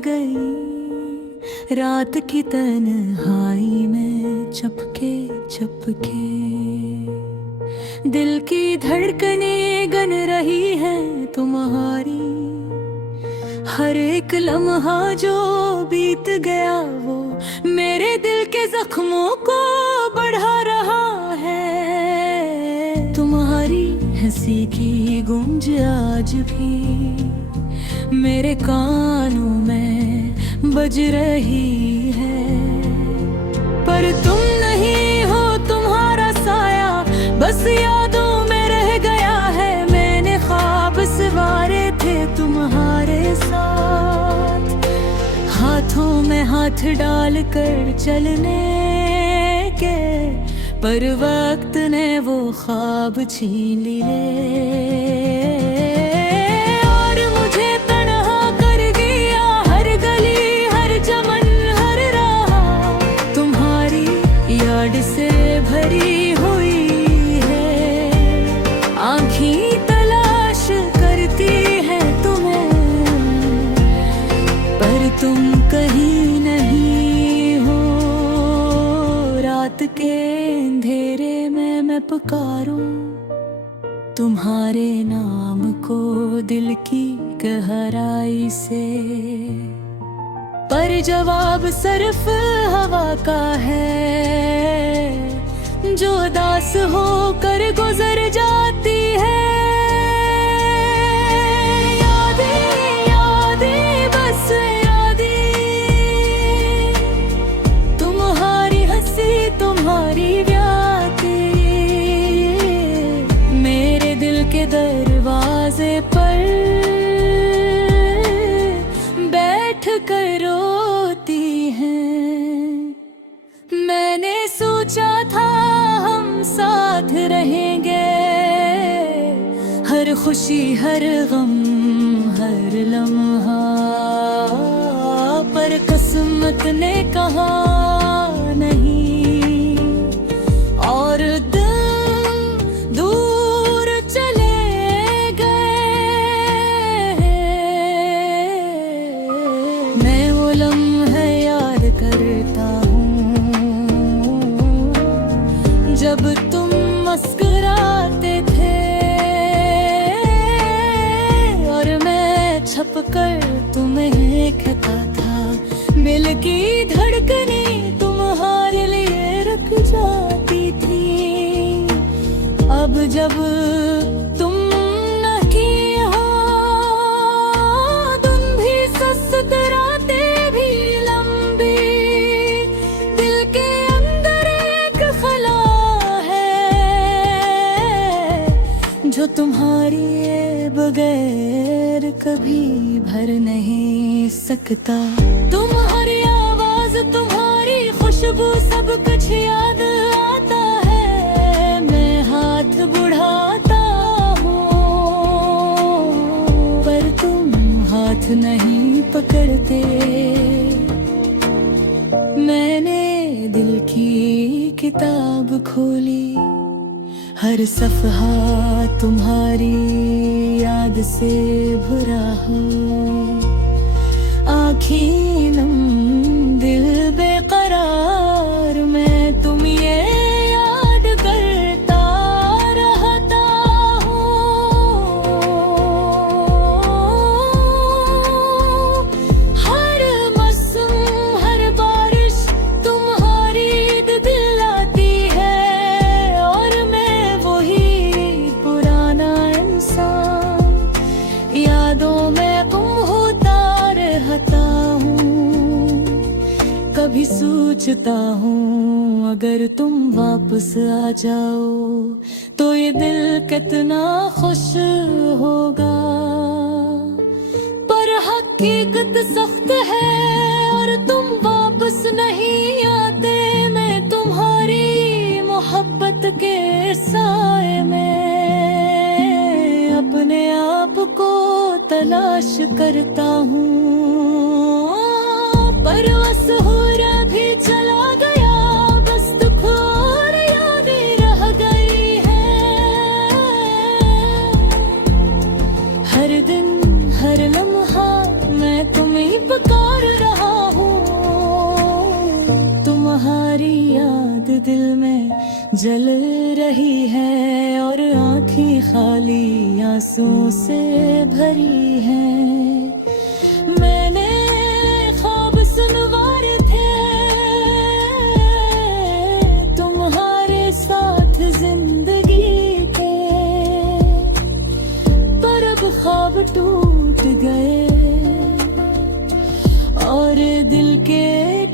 गई रात की तन्हाई में चपके चपके। दिल की धड़कनें गन रही हैं तुम्हारी, हर एक लम्हा जो बीत गया वो मेरे दिल के जख्मों को बढ़ा रहा है। तुम्हारी हंसी की गूंज आज भी मेरे कानों में बज रही है। पर तुम नहीं हो, तुम्हारा साया बस यादों में रह गया है। मैंने ख्वाब सवारे थे तुम्हारे साथ, हाथों में हाथ डाल कर चलने के, पर वक्त ने वो ख्वाब छीन लिए और मुझे तन्हा कर दिया। हर गली हर चमन हर राह तुम्हारी याद से भरी हुई है। आँखें तलाश करती हैं तुम्हें, पर तुम कहीं नहीं हो। रात के अंधेरे में मैं पुकारूं तुम्हारे नाम को दिल की गहराई से, पर जवाब सिर्फ हवा का है जो दास होकर गुजर जाती है। यादें यादें बस यादें, तुम्हारी हंसी तुम्हारी बातें मेरे दिल के दरवाजे पर बैठ कर रोती हैं। मैंने सोचा था हम साथ रहेंगे, हर खुशी हर गम हर लम्हा, पर किस्मत ने कहा नहीं और दिल दूर चले गए। मैं वो लम्हे याद करता हूँ जब तुम मुस्कुराते थे और मैं छपकर तुम्हें कहता था। दिल की धड़कनें तुम्हारे लिए रुक जाती थी। अब जब तुम नहीं हो, तुम भी सस्त रातें भी लंबी, दिल के अंदर एक खला है जो तुम्हारी बगैर कभी भर नहीं सकता। तुम्हारी आवाज तुम्हारी खुशबू सब कुछ याद आता है। मैं हाथ बढ़ाता हूँ पर तुम हाथ नहीं पकड़ते। मैंने दिल की किताब खोली, हर सफ़हा तुम्हारी याद से भरा हो। आँखें नम दिल बेकरार, मैं तुम ये याद करता रहता हूँ। हर मौसम हर बारिश तुम्हारी दिलाती है और मैं वही पुराना इंसान यादों में गुम होता रहता हूँ। कभी सोचता हूँ अगर तुम वापस आ जाओ तो ये दिल कितना खुश होगा। पर हकीकत सख्त है और तुम वापस नहीं आते। मैं तुम्हारी मोहब्बत के साए में अपने आप को तलाश करता हूँ। परवश हो भी चला गया, बस दुख और यादें रह गई हैं। हर दिन हर लम्हा मैं तुम्हें पुकार जल रही है और आँखें खाली आंसुओं से भरी हैं। मैंने ख्वाब सुनवारे थे तुम्हारे साथ जिंदगी के, पर अब ख्वाब टूट गए और दिल के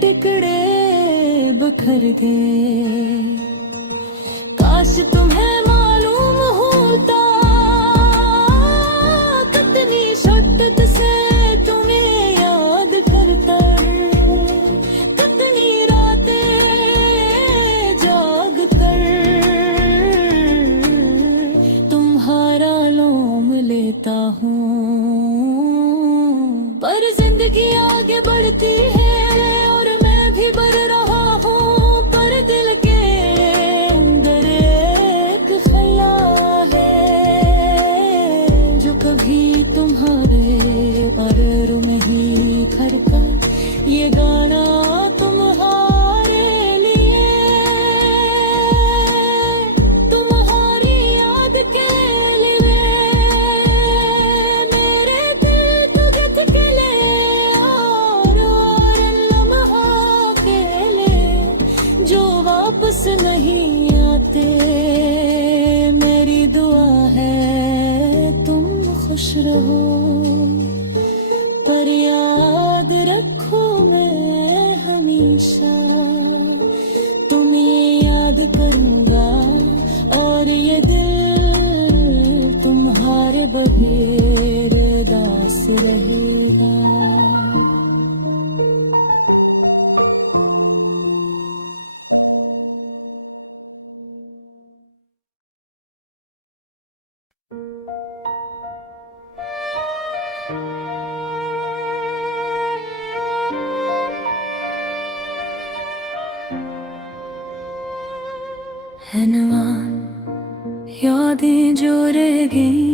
टुकड़े बिखर गए। काश तुम्हें मालूम होता कितनी शिद्दत से तुम्हें याद करता है, कितनी रातें जाग कर तुम्हारा लोम लेता हूँ। पर जिंदगी आगे बढ़ती है और मैं भी बढ़ रहा हूँ, पर दिल के अंदर एक ख्याल है जो कभी तुम्हारे बारे में ही करता। ये गाना तुम्हारे लिए, तुम्हारी याद के लिए, मेरे दिल तुझे के लिए और इन लम्हों के लिए जो वापस नहीं आते। मेरी दुआ है तुम खुश रहो, पर याद रखो मैं हमेशा तुम्हें याद करूंगा और ये दिल तुम्हारे बगैर दास रहेगा। यादें जो रह गई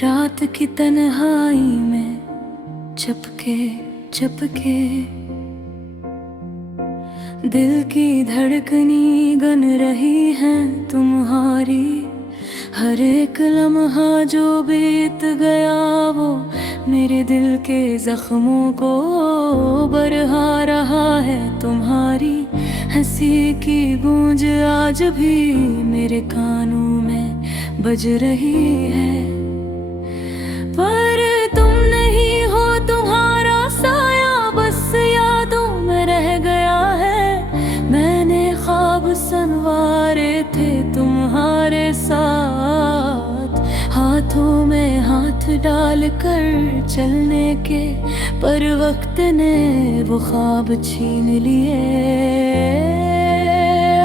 रात की तन्हाई में चपके चपके, दिल की धड़कनी गन रही है तुम्हारी। हर एक लम्हा जो बीत गया वो मेरे दिल के जख्मों को बरहा रहा है। तुम्हारी हंसी की गूंज आज भी मेरे कानों में बज रही है, पर तुम नहीं हो, तुम्हारा साया बस यादों में रह गया है। मैंने ख्वाब संवारे थे तुम्हारे साथ, हाथों में हाथ डाल कर चलने के, पर वक्त ने वो ख्वाब छीन लिए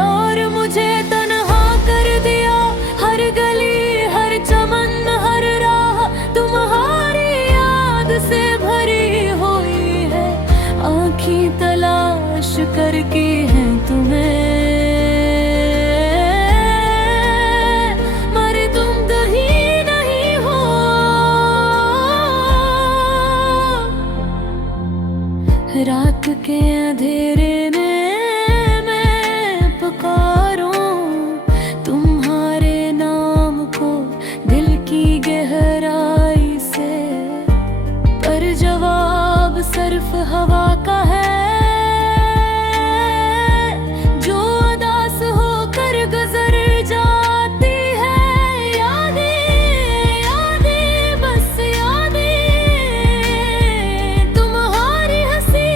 और मुझे तन्हा कर दिया। हर गली हर चमन हर राह तुम्हारी याद से भरी हुई है। आँखें तलाश करके हैं तुम्हें, मगर तुम कहीं नहीं हो। रात के अंधेरे में मैं पुकारूं तुम्हारे नाम को दिल की गहराई से, पर जवाब सिर्फ हवा का है जो उदास होकर गुजर जाती है। यादें यादें बस यादें, तुम्हारी हंसी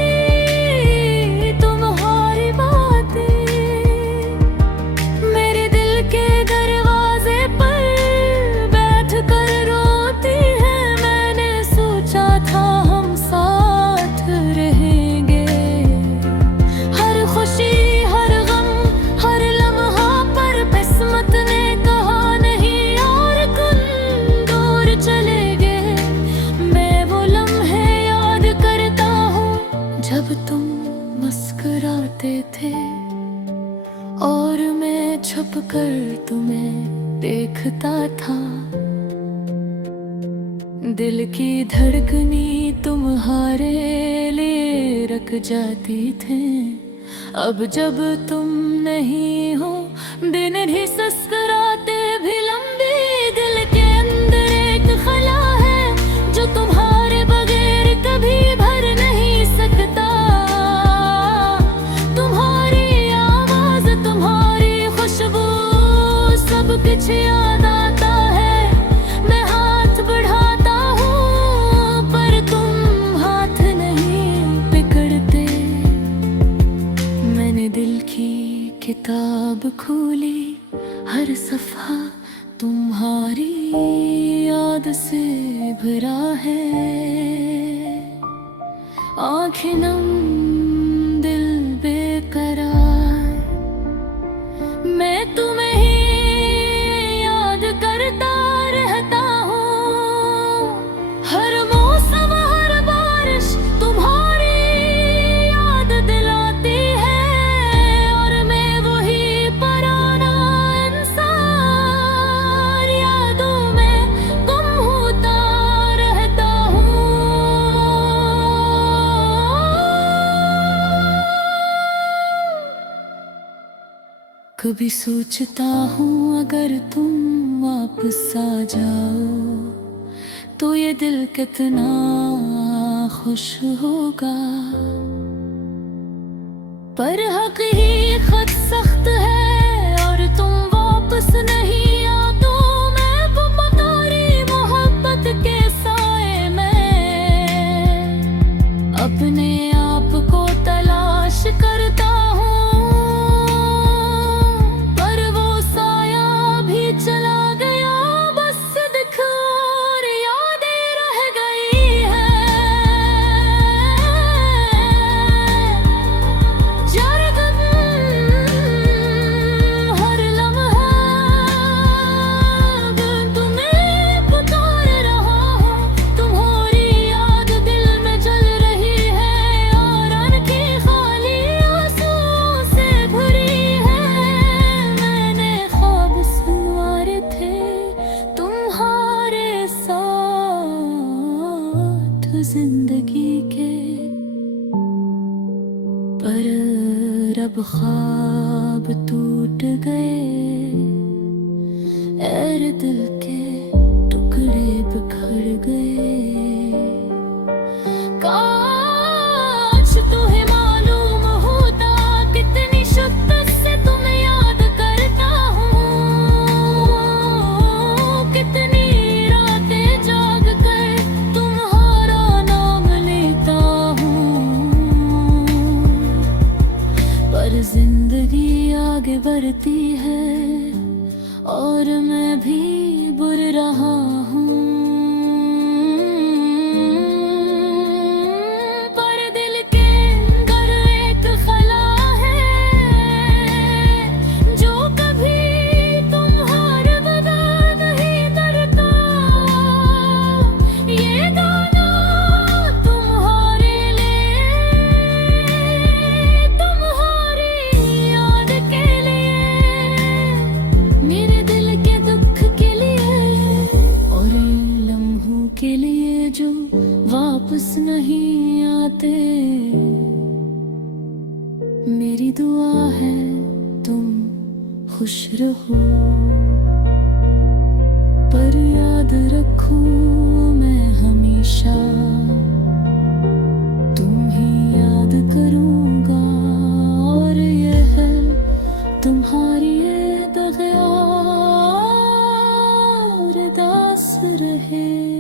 तुम्हारी बातें मेरे दिल के दरवाजे पर बैठ कर रोती है। मैंने सोचा था हम साथ रहेंगे, हर खुशी हर गम हर लम्हा, पर किस्मत ने कहा नहीं और कुन दूर चले गए। मैं वो लम्हे याद करता हूँ जब तुम मुस्कुराते थे और मैं छुप कर तुम्हें देखता था। दिल की धड़कनी तुम्हारे लिए रख जाती थी। अब जब तुम नहीं हो दिन ही सस्कराते भी लंबी, दिल के अंदर एक खला है जो तुम्हारे बगैर कभी भर नहीं सकता। तुम्हारी आवाज, तुम्हारी खुशबू, सब कुछ याद आता है। मैं हाथ बढ़ाता हूँ पर तुम हाथ नहीं पकड़ते। मैंने दिल की किताब खोली, हर सफ़ा तुम्हारी याद से भरा है। आँखें नम, दिल बेकरार, मैं तुम्हें ही याद करता रहता हूँ। हर मौसम, हर बारिश तुम्हारी याद दिलाती है। और मैं वही पुराना इंसान, यादों में गुम होता रहता हूँ। कभी सोचता हूँ अगर तुम वापस आ जाओ तो ये दिल कितना खुश होगा। पर हकीकत सख्त है और तुम वापस नहीं आ तो मैं तुम्हारी मोहब्बत के साए में अपने आप को तलाश करता हूँ। पर वो साया भी चला गया, बस दिख और यादें रह गई है। जरगम हर लम्हा तुम्हें पुकार रहा हूँ। तुम्हारी याद दिल में जल रही है और अनकी खाली आंसुओं से भरी है। मैंने ख्वाब संवारे थे तुम्हारे साथ जिंदगी के, पर अब ख्वाब टूट गए। ऐ दिल के टुकड़े बिखर गए। काश तुम्हें मालूम होता कितनी शिद्दत से तुम्हें याद करता हूँ। कितनी रातें जाग कर तुम्हारा नाम लेता हूँ। पर जिंदगी आगे बढ़ती है और मैं भी बुर रहा हूँ। पर दिल के अंदर एक खला है जो कभी तुम्हारे बगैर नहीं डरता। ये गाना तुम्हारे लिए, तुम्हारी याद के लिए, मेरे दिल के दुख के लिए और इन लम्हों के लिए जो वापस नहीं आते। मेरी दुआ है तुम खुश रहो, पर याद रखो मैं हमेशा तुम ही याद करूँगा। और ये है तुम्हारी ये दग़्या अरदास रहे।